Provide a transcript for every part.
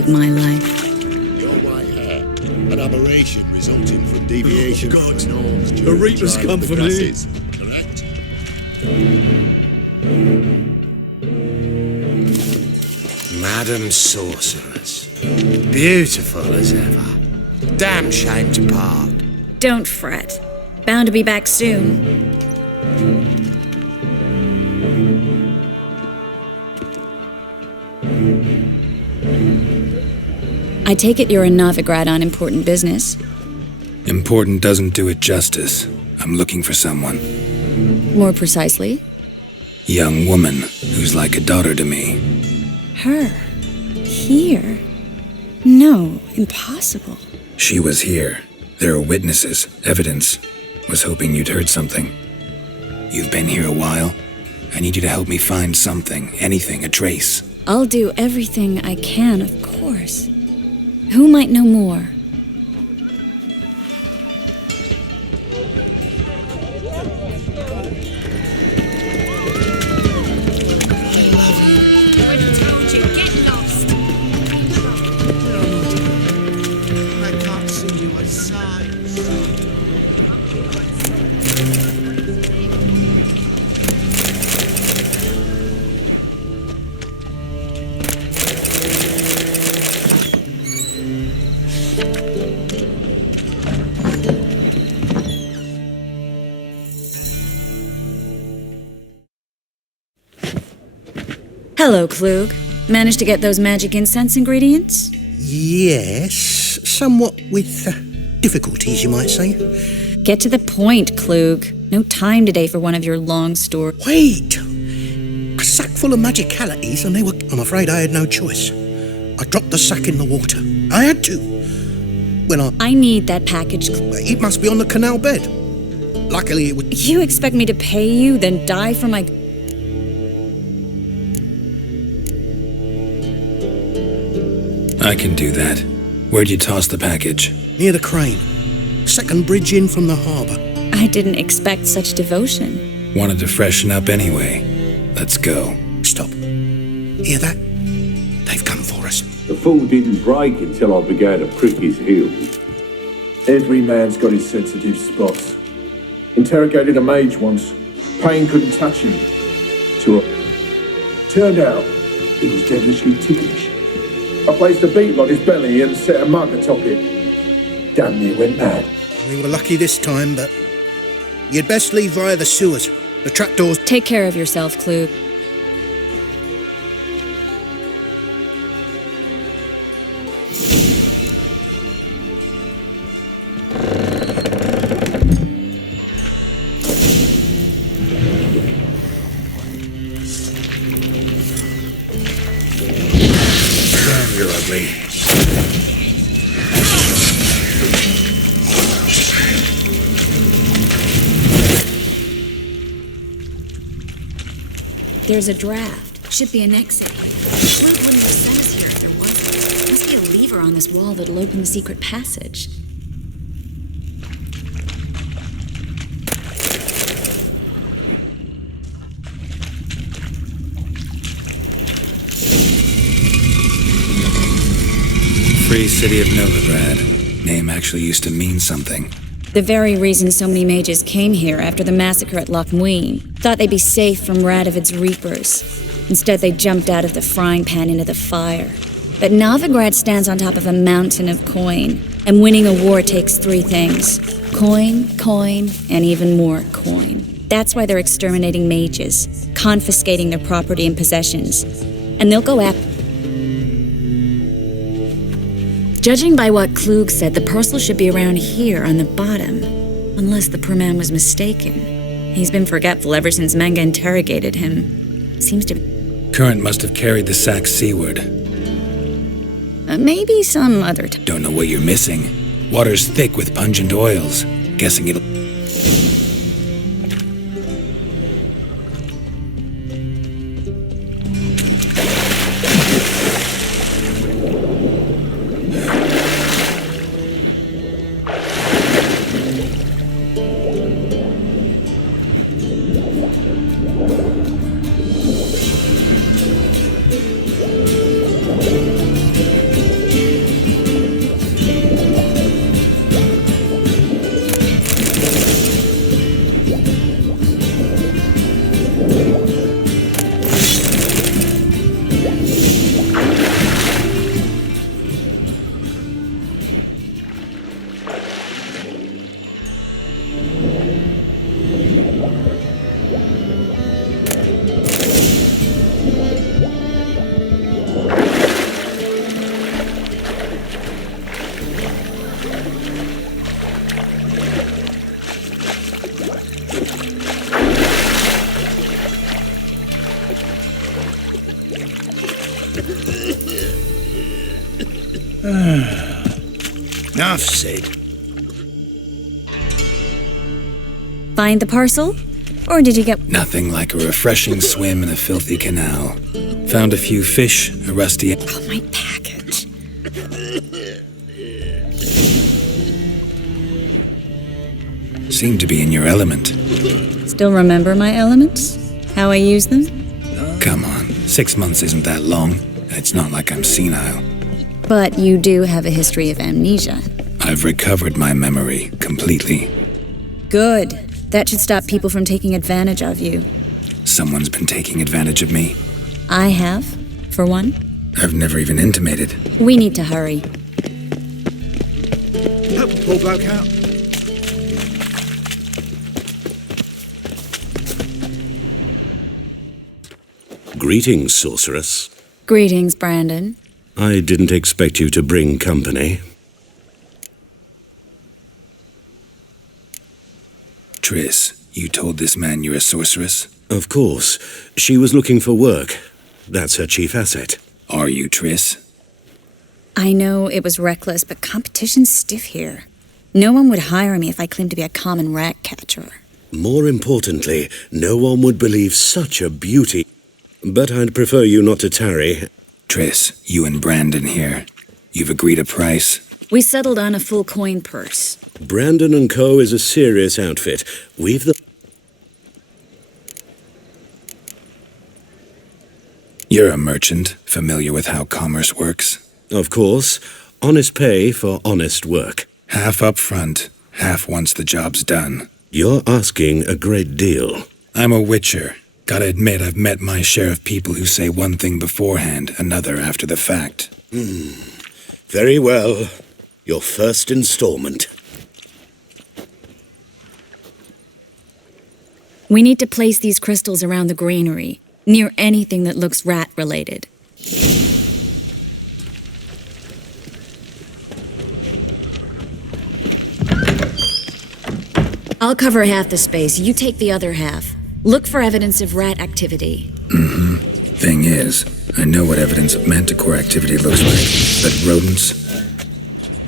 of my life. Your white hair, an aberration resulting from deviation from the norms The during Reapers trial come of the for me. classes, correct? Madam Sorceress. Beautiful as ever. Damn shame to part. Don't fret. Bound to be back soon. I take it you're in Novigrad on important business. Important doesn't do it justice. I'm looking for someone. More precisely? Young woman who's like a daughter to me. Her? Here? No, impossible. She was here. There are witnesses, evidence. Was hoping you'd heard something. You've been here a while. I need you to help me find something, anything, a trace. I'll do everything I can, of course. Who might know more? Hello, Klug. Managed to get those magic incense ingredients? Yes, somewhat with difficulties, you might say. Get to the point, Klug. No time today for one of your long stories. Wait! A sack full of magicalities and they were... I'm afraid I had no choice. I dropped the sack in the water. I had to. When I need that package. It must be on the canal bed. Luckily it would... You expect me to pay you, then die for my... I can do that. Where'd you toss the package? Near the crane. Second bridge in from the harbour. I didn't expect such devotion. Wanted to freshen up anyway. Let's go. Stop. Hear that? They've come for us. The fall didn't break until I began to prick his heels. Every man's got his sensitive spots. Interrogated a mage once. Pain couldn't touch him. Turned out, he was devilishly ticklish. I placed a beetle on his belly and set a mug atop it. Damn near went mad. We were lucky this time, but... You'd best leave via the sewers. The trapdoors... Take care of yourself, Klug. Damn, you're ugly. There's a draft. Should be an exit. Klug wouldn't have sent us here if there wasn't. Must be a lever on this wall that'll open the secret passage. Free City of Novigrad. Name actually used to mean something. The very reason so many mages came here after the massacre at Loch Muin. Thought they'd be safe from Radovid's reapers. Instead, they jumped out of the frying pan into the fire. But Novigrad stands on top of a mountain of coin, and winning a war takes three things. Coin, and even more coin. That's why they're exterminating mages, confiscating their property and possessions. And they'll go after... Judging by what Klug said, the parcel should be around here on the bottom. Unless the poor man was mistaken. He's been forgetful ever since Manga interrogated him. Seems to... Current must have carried the sack seaward. Maybe some other time. Don't know what you're missing. Water's thick with pungent oils. Guessing it'll... Enough said. Find the parcel? Or did you get... Nothing like a refreshing swim in a filthy canal. Found a few fish, a rusty... Oh, my package. Seemed to be in your element. Still remember my elements? How I use them? Come on, 6 months isn't that long. It's not like I'm senile. But you do have a history of amnesia. I've recovered my memory completely. Good. That should stop people from taking advantage of you. Someone's been taking advantage of me. I have, for one. I've never even intimated. We need to hurry. Help the poor bloke out. Greetings, sorceress. Greetings, Brandon. I didn't expect you to bring company. Triss, you told this man you're a sorceress? Of course. She was looking for work. That's her chief asset. Are you, Triss? I know it was reckless, but competition's stiff here. No one would hire me if I claimed to be a common rat catcher. More importantly, no one would believe such a beauty. But I'd prefer you not to tarry. Triss, you and Brandon here. You've agreed a price? We settled on a full coin purse. Brandon & Co. is a serious outfit. We've the... You're a merchant, familiar with how commerce works? Of course. Honest pay for honest work. Half up front, half once the job's done. You're asking a great deal. I'm a witcher. Gotta admit, I've met my share of people who say one thing beforehand, another after the fact. Very well. Your first installment. We need to place these crystals around the granary, near anything that looks rat-related. I'll cover half the space, you take the other half. Look for evidence of rat activity. Thing is, I know what evidence of manticore activity looks like, but rodents?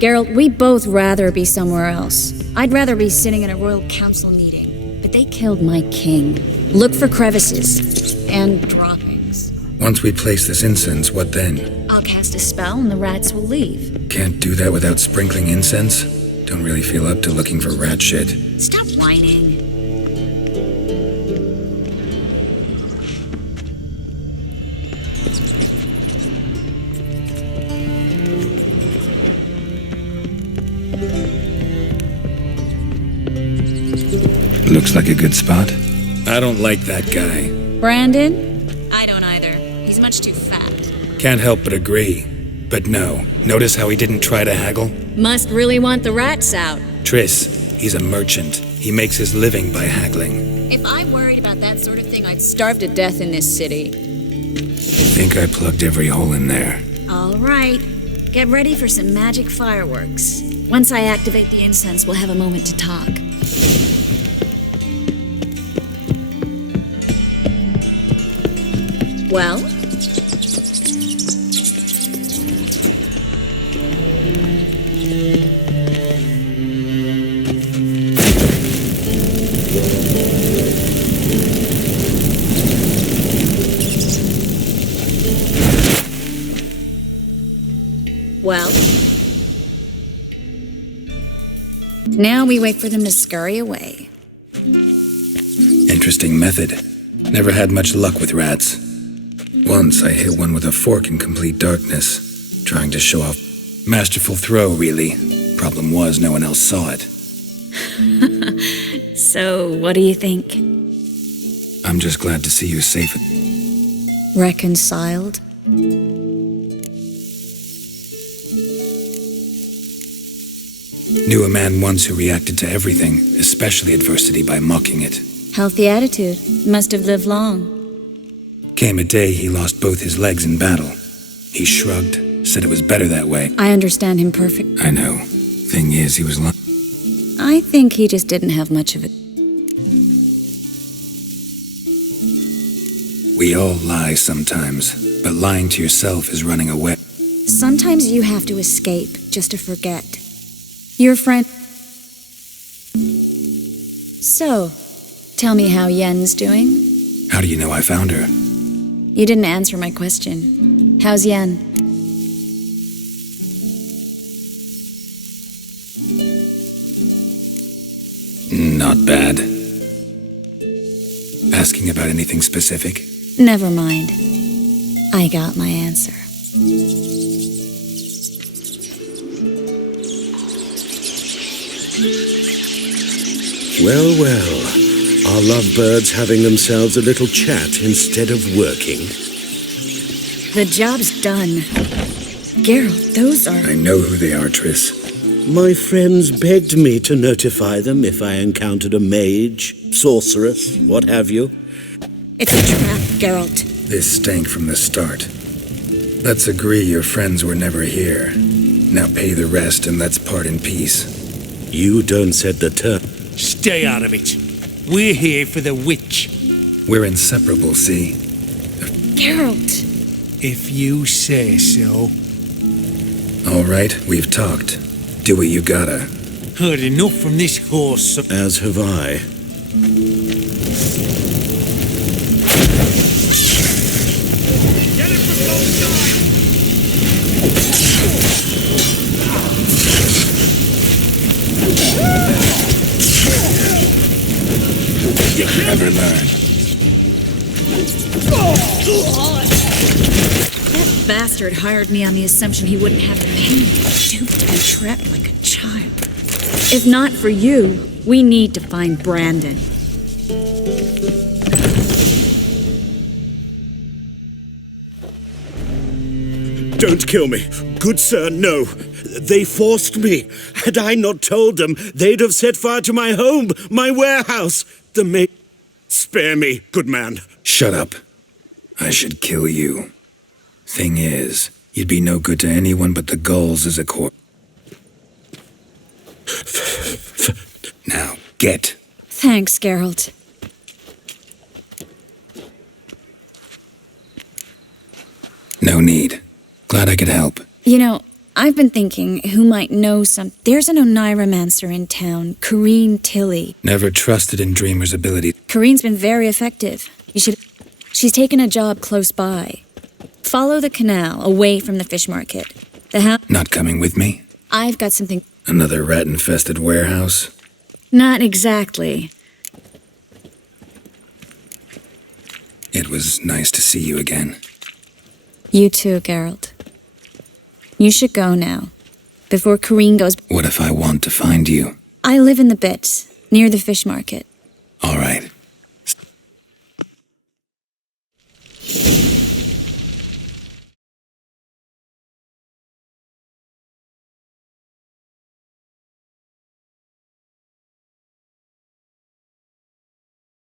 Geralt, we'd both rather be somewhere else. I'd rather be sitting in a royal council meeting, but they killed my king. Look for crevices and droppings. Once we place this incense, what then? I'll cast a spell and the rats will leave. Can't do that without sprinkling incense? Don't really feel up to looking for rat shit. Stop whining. Looks like a good spot. I don't like that guy. Brandon? I don't either. He's much too fat. Can't help but agree. But no, notice how he didn't try to haggle? Must really want the rats out. Triss, he's a merchant. He makes his living by haggling. If I worried about that sort of thing, I'd starve to death in this city. Think I plugged every hole in there. All right. Get ready for some magic fireworks. Once I activate the incense, we'll have a moment to talk. Well? Well? Now we wait for them to scurry away. Interesting method. Never had much luck with rats. Once I hit one with a fork in complete darkness, trying to show off. Masterful throw, really. Problem was, no one else saw it. So, what do you think? I'm just glad to see you safe. Reconciled? Knew a man once who reacted to everything, especially adversity, by mocking it. Healthy attitude. Must have lived long. Came a day he lost both his legs in battle. He shrugged, said it was better that way. I understand him perfect. I know. Thing is, he was lying. I think he just didn't have much of it. We all lie sometimes, but lying to yourself is running away. Sometimes you have to escape just to forget. Your friend... So, tell me how Yen's doing? How do you know I found her? You didn't answer my question. How's Yen? Not bad. Asking about anything specific? Never mind. I got my answer. Well, well. Our lovebirds having themselves a little chat instead of working. The job's done. Geralt, those are... I know who they are, Triss. My friends begged me to notify them if I encountered a mage, sorceress, what have you. It's a trap, Geralt. This stank from the start. Let's agree your friends were never here. Now pay the rest and let's part in peace. You don't set the term. Stay out of it. We're here for the witch. We're inseparable, see? Geralt! If you say so. All right, we've talked. Do what you gotta. Heard enough from this horse. As have I. Get it from both sides! You'll never learn. That bastard hired me on the assumption he wouldn't have to pay me. Duped and trapped like a child. If not for you, we need to find Brandon. Don't kill me. Good sir, no. They forced me. Had I not told them, they'd have set fire to my home, my warehouse. The maid... Spare me, good man. Shut up. I should kill you. Thing is, you'd be no good to anyone but the gulls as a corpse. Now, get. Thanks, Geralt. No need. Glad I could help. You know, I've been thinking who might know some... There's an Oniromancer in town, Corrine Tilly. Never trusted in Dreamer's ability. Corrine's been very effective. You should... She's taken a job close by. Follow the canal, away from the fish market. The house... Not coming with me? I've got something... Another rat-infested warehouse? Not exactly. It was nice to see you again. You too, Geralt. You should go now, before Corrine goes... What if I want to find you? I live in the Bits, near the fish market. All right.